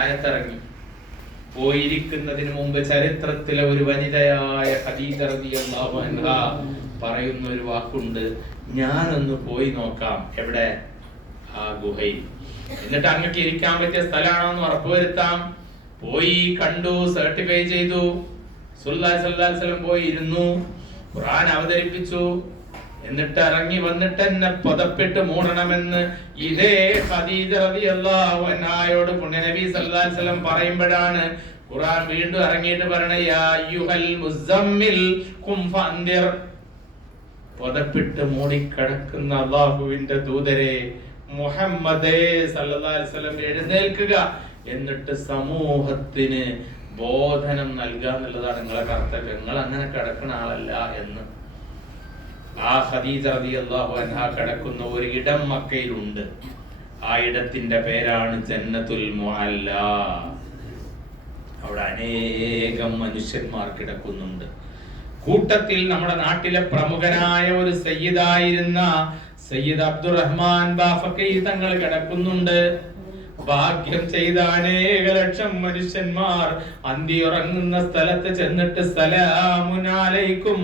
ആയത്തിറങ്ങി. പോയിരിക്കുന്നതിന് മുമ്പ് ചരിത്രത്തിലെ ഒരു വനിതയായ ഖദീജ റളിയല്ലാഹു അൻഹ പറയുന്ന ഒരു വാക്കുണ്ട്, ഞാനൊന്ന് പോയി നോക്കാം. എവിടെ? ആ ഗുഹയിൽ. എന്നിട്ട് അങ്ങക്ക് ഇരിക്കാൻ പറ്റിയ സ്ഥലമാണോ എന്ന് ഉറപ്പുവരുത്താം. പോയി കണ്ടു, സർട്ടിഫൈ ചെയ്തു. റസൂലുള്ളാഹി സ്വല്ലല്ലാഹു അലൈഹി വസല്ലം പോയി ഇരുന്നു, ഖുർആൻ അവതരിപ്പിച്ചു. എന്നിട്ട് ഇറങ്ങി വന്നിട്ട് എന്നെ പദപ്പെട്ട് മൂടണമെന്ന് ഇതേ ഖദീജ റളിയല്ലാഹു അൻഹയോട് പുണ്യനബി സല്ലല്ലാഹു അലൈഹി വസല്ലം പറയുമ്പോഴാണ് ഖുർആൻ വീണ്ടും ഇറങ്ങിയിട്ട് പറയണ, യാ അയ്യുഹൽ മുസമ്മിൽ ഖും ഫഅൻദിർ. പദപ്പെട്ട് മൂടിക്കിടക്കുന്ന അല്ലാഹുവിന്റെ ദൂതരെ മുഹമ്മദേ സല്ലല്ലാഹു അലൈഹി വസല്ലം എഴുന്നേൽക്കുക, എന്നിട്ട് സമൂഹത്തിന് ബോധനം നൽകുക എന്നുള്ളതാണ് നിങ്ങളെ കർത്തവ്യം. നിങ്ങൾ അങ്ങനെ കിടക്കുന്ന ആളല്ല എന്ന്. ആ ഖദീജ റളിയല്ലാഹു അൻഹ കിടക്കുന്ന ഒരു ഇടം മക്കയിലുണ്ട്. ആ ഇടത്തിന്റെ പേരാണ് ജന്നത്തുൽ മുഅല്ല. അവിടെ അനേകം മനുഷ്യന്മാർ കിടക്കുന്നുണ്ട്. കൂട്ടത്തിൽ നമ്മുടെ നാട്ടിലെ പ്രമുഖനായ ഒരു സയ്യിദായിരുന്ന സയ്യിദ് അബ്ദുറഹ്മാൻ ബാഫഖി തങ്ങൾ കിടക്കുന്നുണ്ട്. ഭാഗ്യം ചെയ്ത അനേക ലക്ഷം മനുഷ്യന്മാർ അന്തിയുറങ്ങുന്ന സ്ഥലത്ത് ചെന്നിട്ട് സലാമുൻ അലൈക്കും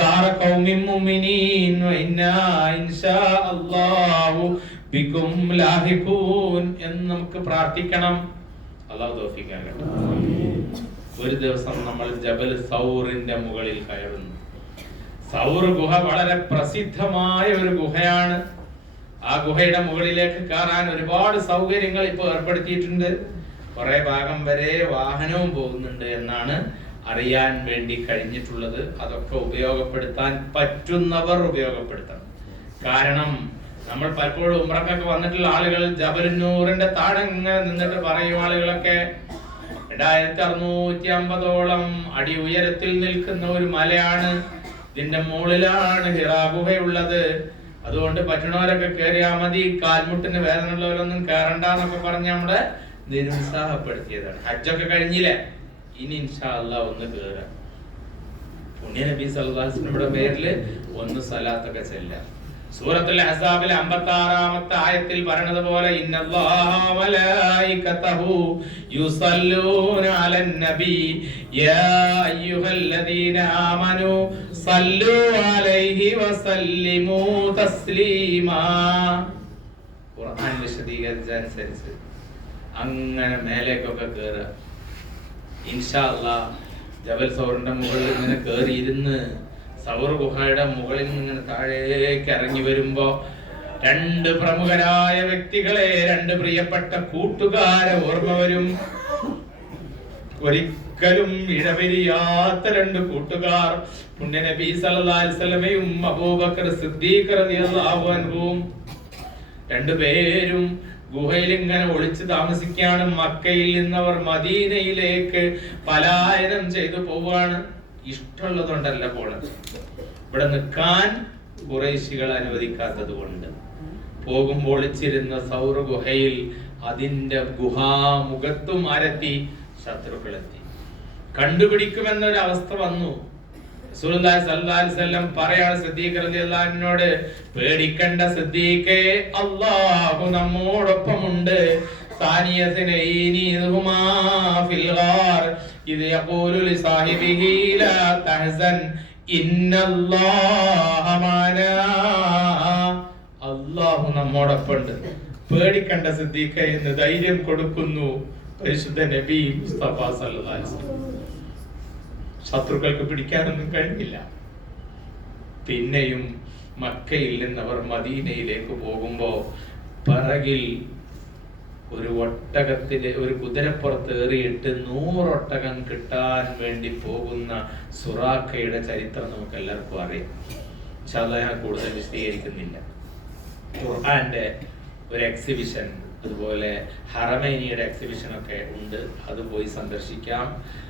ദാറ ഖൗമിൻ മുഅ്മിനീൻ വ ഇന്നാ ഇൻഷാ അല്ലാഹു ബികും ലാഹിഖൂൻ എന്ന് നമുക്ക് പ്രാർത്ഥിക്കണം. അല്ലാഹു തൗഫീഖ് നൽകട്ടെ. ഒരു ദിവസം നമ്മൾ ജബൽ സൗറിന്റെ മുകളിൽ കയറുന്നു. സൗർ ഗുഹ വളരെ പ്രസിദ്ധമായ ഒരു ഗുഹയാണ്. ആ ഗുഹയുടെ മുകളിലേക്ക് കയറാൻ ഒരുപാട് സൗകര്യങ്ങൾ ഇപ്പോൾ ഏർപ്പെടുത്തിയിട്ടുണ്ട്. കുറെ ഭാഗം വരെ വാഹനവും പോകുന്നുണ്ട് എന്നാണ് അറിയാൻ വേണ്ടി കഴിഞ്ഞിട്ടുള്ളത്. അതൊക്കെ ഉപയോഗപ്പെടുത്താൻ പറ്റുന്നവർ ഉപയോഗപ്പെടുത്തണം. കാരണം നമ്മൾ പലപ്പോഴും ഉംറക്കൊക്കെ വന്നിട്ടുള്ള ആളുകൾ ജബലുന്നൂറിന്റെ താഴെ ഇങ്ങനെ നിന്നിട്ട് പറയും ആളുകളൊക്കെ, 2650 അടി ഉയരത്തിൽ നിൽക്കുന്ന ഒരു മലയാണ്, ഇതിന്റെ മുകളിലാണ് ഹിറാ ഗുഹയുള്ളത്, അതുകൊണ്ട് പറ്റണവരൊക്കെ കയറിയാ മതി, കാൽമുട്ടിന് വേദന ഉള്ളവരൊന്നും കയറണ്ടെന്നൊക്കെ പറഞ്ഞ് നമ്മളെ നിരുത്സാഹപ്പെടുത്തിയതാണ്. ഹജ്ജൊക്കെ കഴിഞ്ഞില്ലേ, ഇനി ഇൻഷാ അല്ലാഹ് ഒന്ന് കയറാം. പുണ്യ നബി സല്ലല്ലാഹു അലൈഹി വസല്ലമയുടെ പേരില് ഒന്ന് സലാത്തൊക്കെ ചെല്ലാം. സൂറത്തുൽ അഹ്സാബിലെ 56-ാമത്തെ ആയത്തിൽ പറയുന്നത് പോലെ, ഇന്നല്ലാഹ മലായികതഹു യുസല്ലൂന അലൻ നബി യാ അയ്യുഹല്ലദീന ആമനു സല്ലു അലൈഹി വസല്ലിമു തസ്ലീമാ. ഖുർആൻ വിശദീകരിച്ചനുസരിച്ച് അങ്ങനെ മേലേക്കൊക്കെ കയറുക. ഇൻഷാ അല്ലാഹ് ജബൽ സൗറിന്റെ മുകളിൽ ഇങ്ങനെ കയറി ഇരുന്ന് സൗർ ഗുഹയുടെ മുകളിൽ നിന്ന് ഇങ്ങനെ താഴേക്ക് ഇറങ്ങി വരുമ്പോ രണ്ട് പ്രമുഖരായ വ്യക്തികളെ, രണ്ട് പ്രിയപ്പെട്ട കൂട്ടുകാരെ ഓർമ്മ വരും. ഒരിക്കലും ഇടപിരിയാത്ത രണ്ട് കൂട്ടുകാർ, പുണ്യ നബി സല്ലല്ലാഹു അലൈഹി വസല്ലമയും അബൂബക്കർ സിദ്ദീഖ് റളിയല്ലാഹു അൻഹുവും. രണ്ടുപേരും ഗുഹയിൽ ഇങ്ങനെ ഒളിച്ചു താമസിക്കുകയാണ്. മക്കയിൽ നിന്നവർ മദീനയിലേക്ക് പലായനം ചെയ്തു പോവുകയാണ്. ഇഷ്ടമുള്ളതുകൊണ്ടല്ല പോണത്, ഇവിടെ നിൽക്കാൻ ഖുറൈശികൾ അനുവദിക്കാത്തത് കൊണ്ട്. പോകുമ്പോൾ ഒളിച്ചിരുന്ന സൗർ ഗുഹയിൽ അതിന്റെ ഗുഹാമുഖത്തും ആരെത്തി? ശത്രുക്കളെത്തി. കണ്ടുപിടിക്കുമെന്നൊരു അവസ്ഥ വന്നു. റസൂലുള്ളാഹി സ്വല്ലല്ലാഹു അലൈഹി വസല്ലം പറയാണ് സിദ്ദീഖ് റളിയല്ലാഹു അൻഹുവോട്, പേടിക്കണ്ട സിദ്ദീഖേ, അല്ലാഹു നമ്മോടൊപ്പമുണ്ട്. സാനിയതനൈനി ഹുമാ ഫിൽ ഗാർ ഇദ് യഖൂലു ലിസാഹിബിഹി ലാ തഹ്സൻ ഇന്നല്ലാഹ മഅനാ. അല്ലാഹു നമ്മോടൊപ്പമുണ്ട്, പേടിക്കണ്ട സിദ്ദീഖേ എന്ന് ധൈര്യം കൊടുക്കുന്നു പരിശുദ്ധ നബി മുസ്തഫ സല്ലല്ലാഹു അലൈഹി വസല്ലം. ശത്രുക്കൾക്ക് പിടിക്കാനൊന്നും കഴിഞ്ഞില്ല. പിന്നെയും മക്കയിൽ നിന്നവർ മദീനയിലേക്ക് പോകുമ്പോ പിറകിൽ ഒരു ഒട്ടകത്തില്, ഒരു കുതിരപ്പുറത്ത് ഏറിയിട്ട് 100 ഒട്ടകം കിട്ടാൻ വേണ്ടി പോകുന്ന സുറാഖയുടെ ചരിത്രം നമുക്ക് എല്ലാവർക്കും അറിയാം. ഞാൻ കൂടുതൽ വിശദീകരിക്കുന്നില്ല. ഖുർആന്റെ ഒരു എക്സിബിഷൻ, അതുപോലെ ഹറമൈനിയുടെ എക്സിബിഷൻ ഒക്കെ ഉണ്ട്, അത് പോയി സന്ദർശിക്കാം.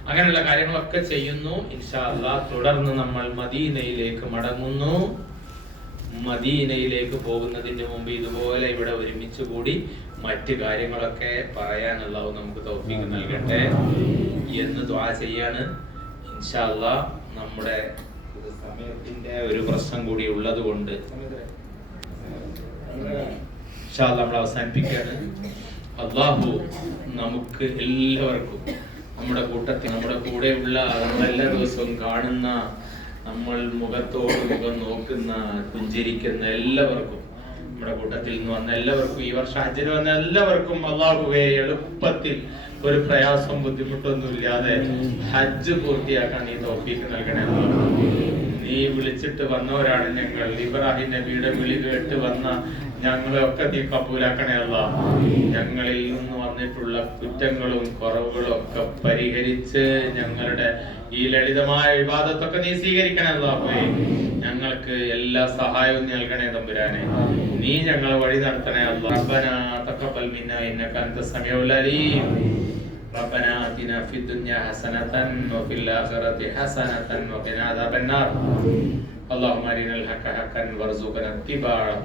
അങ്ങനെയുള്ള കാര്യങ്ങളൊക്കെ ചെയ്യുന്നു. ഇൻഷാ അല്ലാഹ് തുടർന്ന് നമ്മൾ മദീനയിലേക്ക് മടങ്ങുന്നു. മദീനയിലേക്ക് പോകുന്നതിന് മുമ്പ് ഇതുപോലെ ഇവിടെ ഒരുമിച്ച് കൂടി മറ്റു കാര്യങ്ങളൊക്കെ പറയാനുള്ള നമുക്ക് തൗഫീഖ് നൽകട്ടെ എന്ന് ദുആ ചെയ്യാണ്. ഇൻഷാ അല്ലാഹ് നമ്മുടെ സമയത്തിന്റെ ഒരു പ്രശ്നം കൂടി ഉള്ളത് കൊണ്ട് നമ്മൾ അവസാനിപ്പിക്കുകയാണ്. അള്ളാഹു നമുക്ക് എല്ലാവർക്കും നമ്മുടെ കൂട്ടത്തിൽ നമ്മുടെ കൂടെയുള്ള നമ്മളെല്ലാ ദിവസവും കാണുന്ന നമ്മൾ മുഖത്തോട് മുഖം നോക്കുന്ന പുഞ്ചിരിക്കുന്ന എല്ലാവർക്കും നമ്മുടെ കൂട്ടത്തിൽ നിന്ന് വന്ന എല്ലാവർക്കും ഈ വർഷം ഹജ്ജിന് വന്ന എല്ലാവർക്കും അള്ളാഹുവേ എളുപ്പത്തിൽ ഒരു പ്രയാസം ബുദ്ധിമുട്ടൊന്നും ഇല്ലാതെ ഹജ്ജ് പൂർത്തിയാക്കാൻ നീ തൗഫീഖ് നൽകണേ. നീ വിളിച്ചിട്ട് വന്നവരാണ് ഞങ്ങൾ. ഇബ്രാഹിം നബിയുടെ വിളി കേട്ട് വന്ന ഞങ്ങളെയൊക്കെ നീ കബൂലാക്കണേ അല്ലാ. ഞങ്ങളിൽ നിന്ന് വന്നിട്ടുള്ള കുറ്റങ്ങളും കുറവുകളും ഒക്കെ പരിഹരിച്ച് ഞങ്ങളുടെ ഈ ലളിതമായ വിവാദത്തൊക്കെ നീ സ്വീകരിക്കണേ അല്ലാഹുവേ. ഞങ്ങൾക്ക് എല്ലാ സഹായവും നൽകണേ തമ്പുരാനെ. നീ ഞങ്ങളെ വഴി നടത്തണേ അല്ലാ. റബ്ബനാ തഖബ്ബൽ മിന്നാ ഇന്നക അൻതസ് സമീഉൽ അലീം. ربنا آتنا في الدنيا حسنة وفي الآخرة حسنة وقنا عذاب النار. اللهم أرنا الحق حقا وارزقنا اتباعه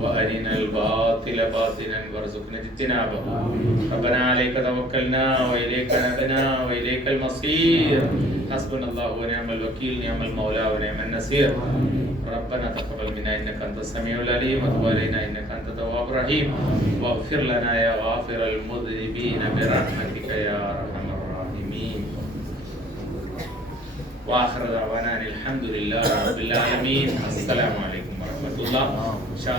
وأرنا الباطل باطلا وارزقنا اجتنابه. ربنا عليك توكلنا وإليك نبنا وإليك المصير. حسبنا الله ونعم الوكيل نعم المولى ونعم النصير. ربنا تقبل منا إنك أنت السميع العليم وتب علينا إنك أنت التواب الرحيم واغفر لنا يا غافر المذنبين برحمتك يا أرحم الراحمين. وآخر دعوانا الحمد لله رب العالمين. السلام عليكم ورحمة الله.